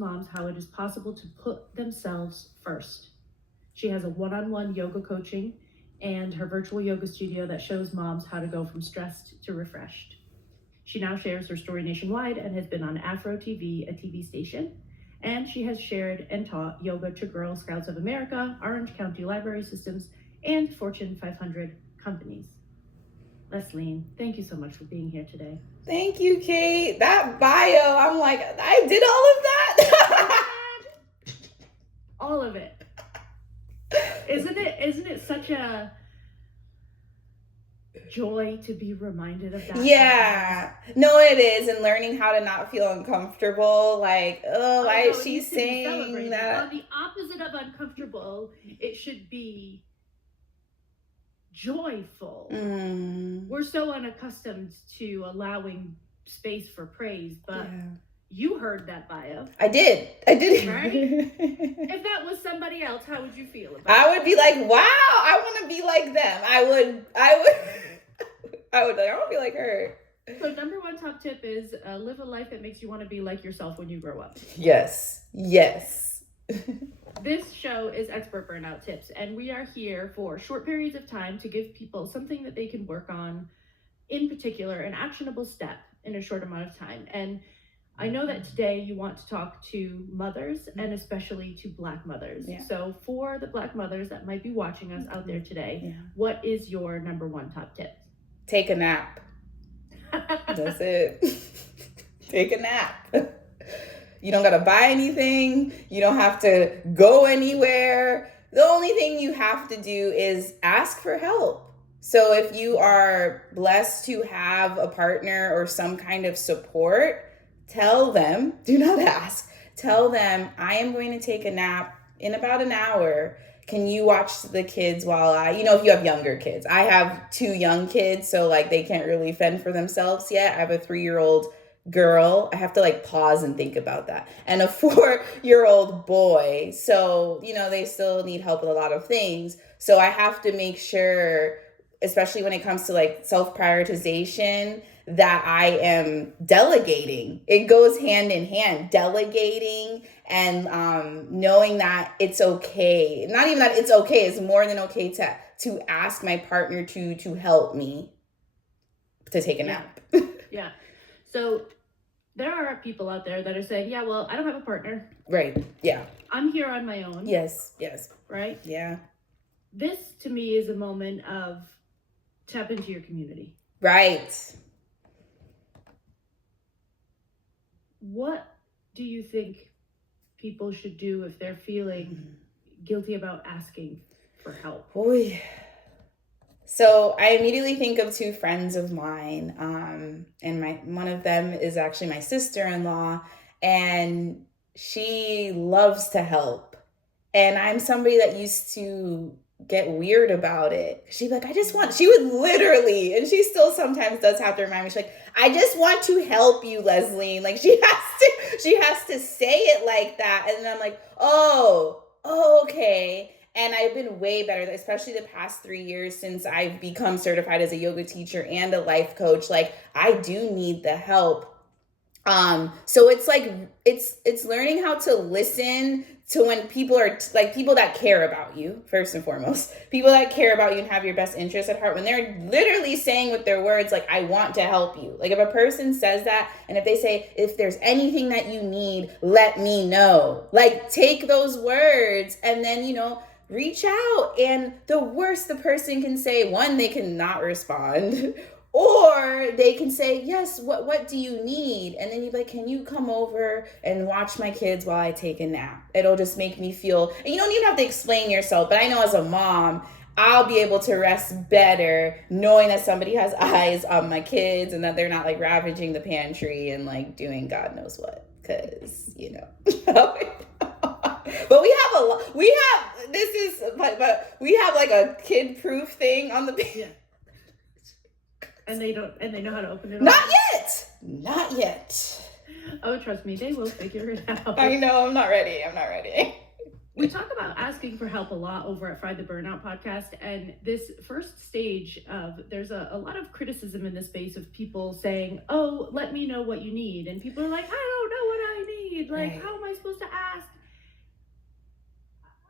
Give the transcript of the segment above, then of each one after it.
moms how it is possible to put themselves first. She has a one-on-one yoga coaching and her virtual yoga studio that shows moms how to go from stressed to refreshed. She now shares her story nationwide and has been on Afro TV, a TV station. And she has shared and taught yoga to Girl Scouts of America, Orange County Library Systems, and Fortune 500 companies. Leslie, thank you so much for being here today. Thank you, Kate. That bio, I'm like, I did all of that. All of it. Isn't it such a joy to be reminded of that? Yeah. No, it is. And learning how to not feel uncomfortable. Like, oh, why is she saying that? On the opposite of uncomfortable, it should be joyful. We're so unaccustomed to allowing space for praise, but you heard that bio. I did. Right? If that was somebody else, how would you feel about it? I would be like, wow, I want to be like them. I would like, I want to be like her. So number one top tip is live a life that makes you want to be like yourself when you grow up. Yes. This show is Expert Burnout Tips, and we are here for short periods of time to give people something that they can work on, in particular, an actionable step in a short amount of time. And I know that today you want to talk to mothers and especially to Black mothers. Yeah. So for the Black mothers that might be watching us out there today, what is your number one top tip? Take a nap. That's it. Take a nap. You don't got to buy anything. You don't have to go anywhere. The only thing you have to do is ask for help. So if you are blessed to have a partner or some kind of support, tell them, do not ask, tell them, I am going to take a nap in about an hour. Can you watch the kids while if you have younger kids? I have 2 young kids, so like they can't really fend for themselves yet. I have a 3-year-old girl. I have to like pause and think about that. And a 4-year-old boy. So, they still need help with a lot of things. So I have to make sure, especially when it comes to like self-prioritization, that I am delegating. It goes hand in hand, delegating and knowing that it's okay. Not even that it's okay, it's more than okay to ask my partner to help me to take a nap. Yeah. So there are people out there that are saying, yeah, well, I don't have a partner. Right. Yeah. I'm here on my own. Yes. Right? Yeah. This to me is a moment of tap into your community. Right. What do you think people should do if they're feeling guilty about asking for help? Oy. So I immediately think of 2 friends of mine, and one of them is actually my sister-in-law, and she loves to help. And I'm somebody that used to get weird about it. She'd be like, she would literally, and she still sometimes does have to remind me, she's like, I just want to help you, Leslie. Like she has to say it like that. And then I'm like, oh, okay. And I've been way better, especially the past 3 years since I've become certified as a yoga teacher and a life coach. Like I do need the help. So it's like, it's learning how to listen to when people are like people that care about you, first and foremost, people that care about you and have your best interests at heart, when they're literally saying with their words, like, I want to help you. Like if a person says that, and if they say, if there's anything that you need, let me know, like take those words and then, reach out. And the worst the person can say, one, they cannot respond, or they can say, yes, what do you need? And then you're like, can you come over and watch my kids while I take a nap? It'll just make me feel, and you don't even have to explain yourself, but I know as a mom, I'll be able to rest better knowing that somebody has eyes on my kids and that they're not like ravaging the pantry and like doing God knows what, because, But we have like a kid-proof thing on the yeah. And they know how to open it. Not yet. Oh, trust me, they will figure it out. I know, I'm not ready. We talk about asking for help a lot over at Fried the Burnout podcast, and this first stage of, there's a lot of criticism in this space of people saying, oh, let me know what you need. And people are like, I don't know what I need. need? Like, how am I supposed to ask?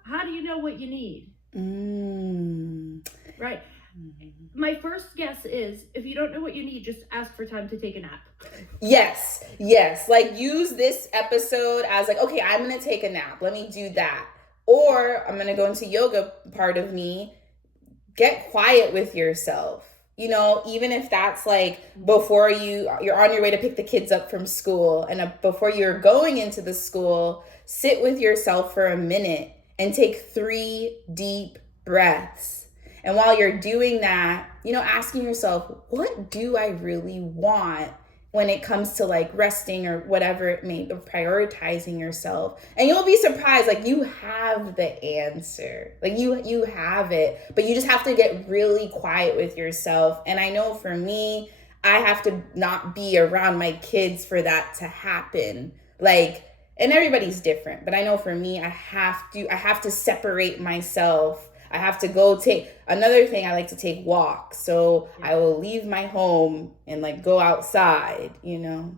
How do you know what you need? Right? My first guess is, if you don't know what you need, just ask for time to take a nap. Yes. Like, use this episode as like, okay, I'm going to take a nap. Let me do that. Or I'm going to go into yoga part of me. Get quiet with yourself. You know, even if that's like before you're on your way to pick the kids up from school, and before you're going into the school, sit with yourself for a minute and take 3 deep breaths. And while you're doing that, you know, asking yourself, what do I really want when it comes to like resting or whatever it may be, prioritizing yourself. And you'll be surprised, like you have the answer. Like you have it, but you just have to get really quiet with yourself. And I know for me, I have to not be around my kids for that to happen. Like, and everybody's different, but I know for me, I have to separate myself. I have to go take another thing. I like to take walks. So I will leave my home and like go outside, you know?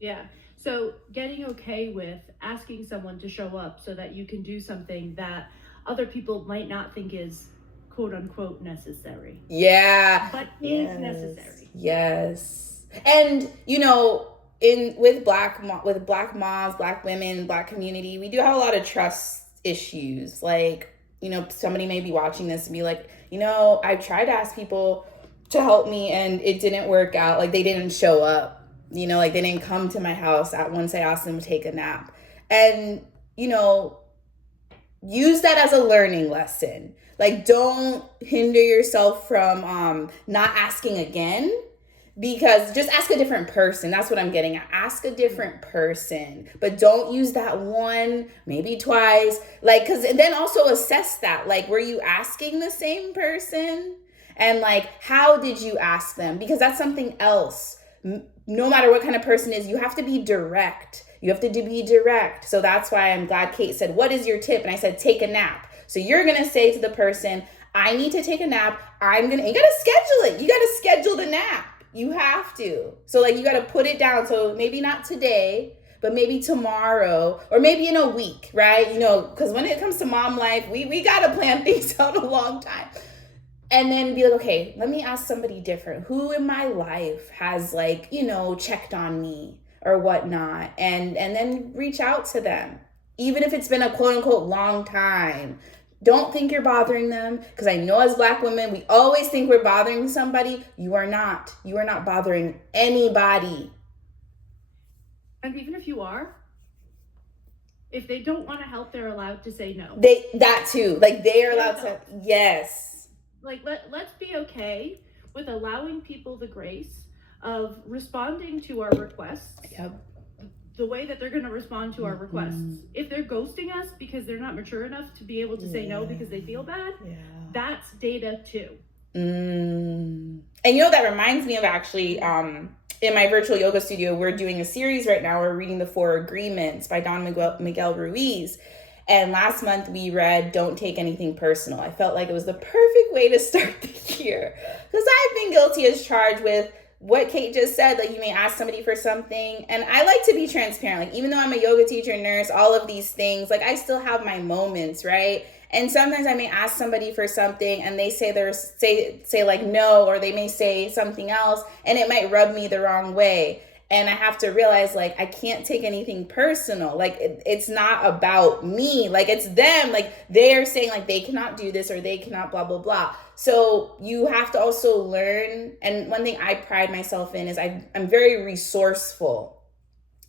Yeah. So getting okay with asking someone to show up so that you can do something that other people might not think is quote unquote necessary. Yeah. But is necessary. Yes. And you know, with black moms, black women, black community, we do have a lot of trust issues. Like, you know, somebody may be watching this and be like, you know, I've tried to ask people to help me and it didn't work out. Like they didn't show up, you know, like they didn't come to my house once I asked them to take a nap. And, you know, use that as a learning lesson. Like don't hinder yourself from not asking again. Because just ask a different person. That's what I'm getting at. Ask a different person. But don't use that one, maybe twice. Like, because then also assess that. Like, were you asking the same person? And like, how did you ask them? Because that's something else. No matter what kind of person is, you have to be direct. You have to be direct. So that's why I'm glad Kate said, what is your tip? And I said, take a nap. So you're going to say to the person, I need to take a nap. You got to schedule it. You got to schedule the nap. You have to. So like you got to put it down. So maybe not today, but maybe tomorrow or maybe in a week, right? You know, because when it comes to mom life, we got to plan things out a long time. And then be like, okay, let me ask somebody different. Who in my life has like, you know, checked on me or whatnot? And then reach out to them. Even if it's been a quote unquote long time. Don't think you're bothering them, because I know as black women, we always think we're bothering somebody. You are not. You are not bothering anybody. And even if you are, if they don't want to help, they're allowed to say no. That too. Like they are allowed to, yes. Like let's be okay with allowing people the grace of responding to our requests. Yep. The way that they're going to respond to our requests. If they're ghosting us because they're not mature enough to be able to say no because they feel bad, that's data too. And you know, that reminds me of actually, in my virtual yoga studio, we're doing a series right now. We're reading the 4 Agreements by Don Miguel Ruiz. And last month we read Don't Take Anything Personal. I felt like it was the perfect way to start the year, because I've been guilty as charged with what Kate just said. Like you may ask somebody for something, and I like to be transparent. Like even though I'm a yoga teacher, nurse, all of these things, like I still have my moments, right? And sometimes I may ask somebody for something and they say like no, or they may say something else and it might rub me the wrong way. And I have to realize, like, I can't take anything personal. Like, it's not about me. Like, it's them. Like, they're saying, like, they cannot do this or they cannot blah, blah, blah. So you have to also learn. And one thing I pride myself in is I'm very resourceful.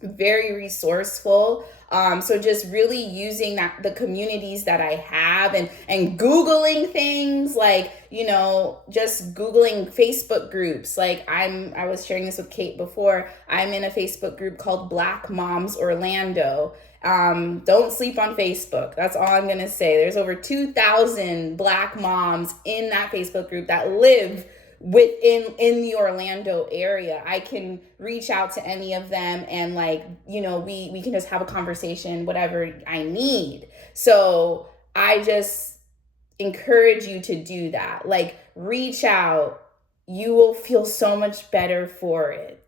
Very resourceful. So just really using the communities that I have and Googling things, like, you know, just Googling Facebook groups. Like I was sharing this with Kate before. I'm in a Facebook group called Black Moms Orlando. Don't sleep on Facebook. That's all I'm going to say. There's over 2,000 Black moms in that Facebook group that live in the Orlando area. I can reach out to any of them and, like, you know, we can just have a conversation, whatever I need. So I just encourage you to do that. Like, reach out. You will feel so much better for it.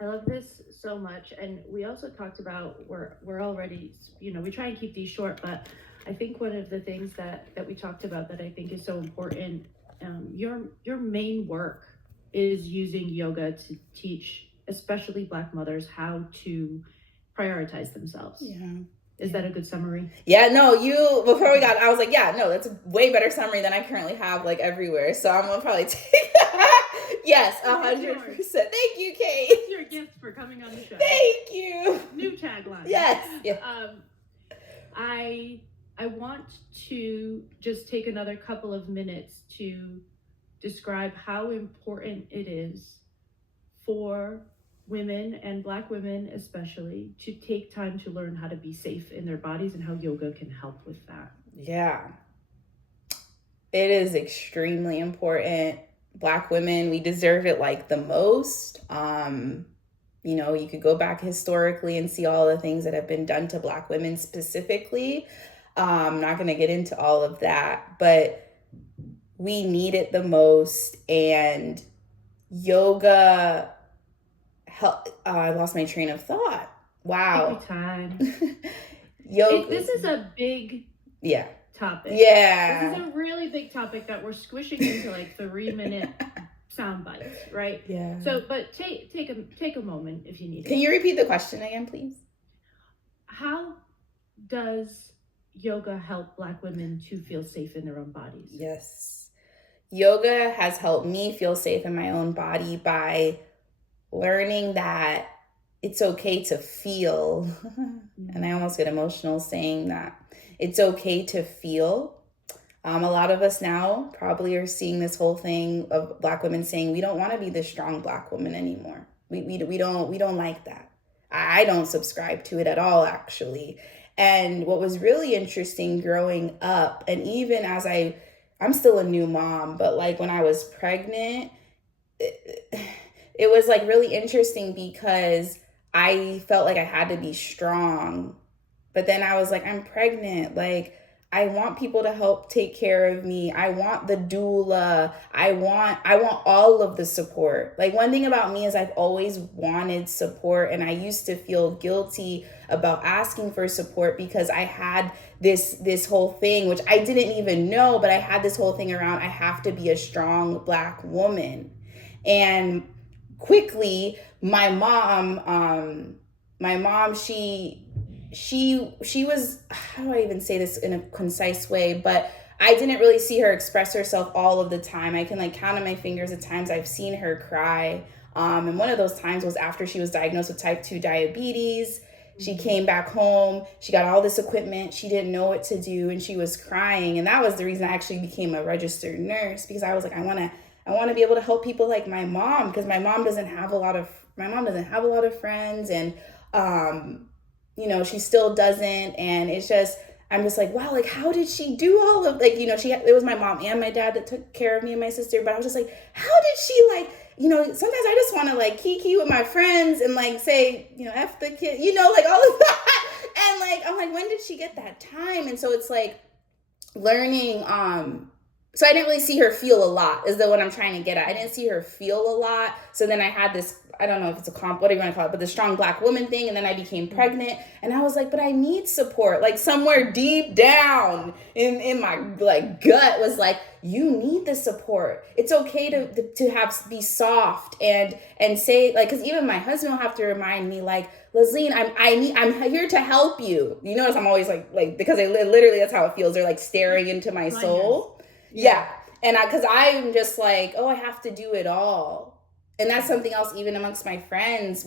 I love this so much. And we also talked about, we're already, we try and keep these short, but I think one of the things that we talked about that I think is so important, your main work is using yoga to teach, especially Black mothers, how to prioritize themselves. Yeah. Is that a good summary? Yeah, no, before we got, I was like, yeah, no, that's a way better summary than I currently have like everywhere. So I'm gonna probably take that. Yes, 100%. Thank you, Kate. That's your gift for coming on the show. Thank you. New tagline. Yes. Yeah. I want to just take another couple of minutes to describe how important it is for women, and Black women especially, to take time to learn how to be safe in their bodies and how yoga can help with that. Yeah. It is extremely important. Black women, we deserve it like the most. You could go back historically and see all the things that have been done to Black women specifically. I'm not going to get into all of that, but we need it the most. And yoga, I lost my train of thought. Wow. Every time. Yoga. This is a big topic. Yeah. This is a really big topic that we're squishing into like 3-minute sound bites, right? Yeah. So, but take a moment if you need it. Can you repeat the question again, please? How does yoga help Black women to feel safe in their own bodies? Yes. Yoga has helped me feel safe in my own body by learning that it's okay to feel. And I almost get emotional saying that. It's okay to feel. A lot of us now probably are seeing this whole thing of Black women saying we don't want to be the strong Black woman anymore. We don't like that. I don't subscribe to it at all, actually. And what was really interesting growing up, and even as I'm still a new mom, but like when I was pregnant, it was like really interesting because I felt like I had to be strong. But then I was like, I'm pregnant. Like, I want people to help take care of me. I want the doula. I want all of the support. Like, one thing about me is I've always wanted support, and I used to feel guilty about asking for support because I had this whole thing, which I didn't even know, but I had this whole thing around I have to be a strong Black woman. And quickly, my mom, she was, how do I even say this in a concise way, but I didn't really see her express herself all of the time. I can like count on my fingers the times I've seen her cry. And one of those times was after she was diagnosed with type 2 diabetes. She came back home, she got all this equipment, she didn't know what to do, and she was crying. And that was the reason I actually became a registered nurse, because I was like, I want to be able to help people like my mom, because my mom doesn't have a lot of friends, and she still doesn't. And it's just, I'm just like, wow, like, how did she do all of, like, it was my mom and my dad that took care of me and my sister, but I was just like, how did she, like, sometimes I just want to like kiki with my friends and like say, F the kid, like all of that. And like, I'm like, when did she get that time? And so it's like learning, so I didn't really see her feel a lot, is the what I'm trying to get at. I didn't see her feel a lot. So then I had this, I don't know if it's a whatever you want to call it, but the strong Black woman thing. And then I became pregnant, and I was like, but I need support. Like somewhere deep down in my like gut was like, you need the support. It's okay to be soft and say, like, because even my husband will have to remind me, like, Lesline, I'm here to help you. You notice I'm always like because literally that's how it feels. They're like staring into my soul. Yeah. And because I'm just like, oh, I have to do it all. And that's something else, even amongst my friends,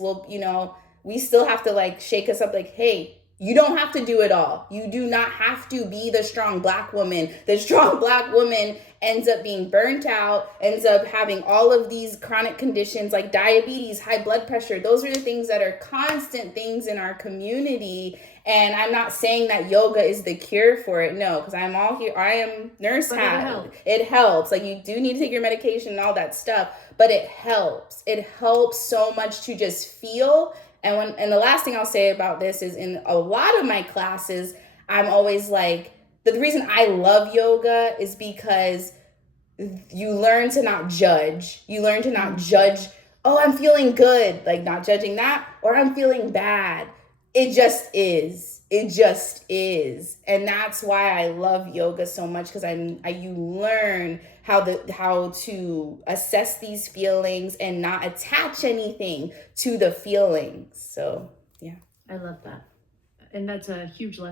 we still have to like shake us up like, hey, you don't have to do it all. You do not have to be the strong Black woman. The strong Black woman ends up being burnt out, ends up having all of these chronic conditions like diabetes, high blood pressure. Those are the things that are constant things in our community. And I'm not saying that yoga is the cure for it. No, because I'm all here. I am nurse hat. It helps. Like, you do need to take your medication and all that stuff, but it helps. It helps so much to just feel. And the last thing I'll say about this is, in a lot of my classes, I'm always like, the reason I love yoga is because you learn to not judge. You learn to not judge oh, I'm feeling good, like not judging that, or I'm feeling bad. It just is. It just is. And that's why I love yoga so much, because you learn how to assess these feelings and not attach anything to the feelings. So, yeah. I love that. And that's a huge lesson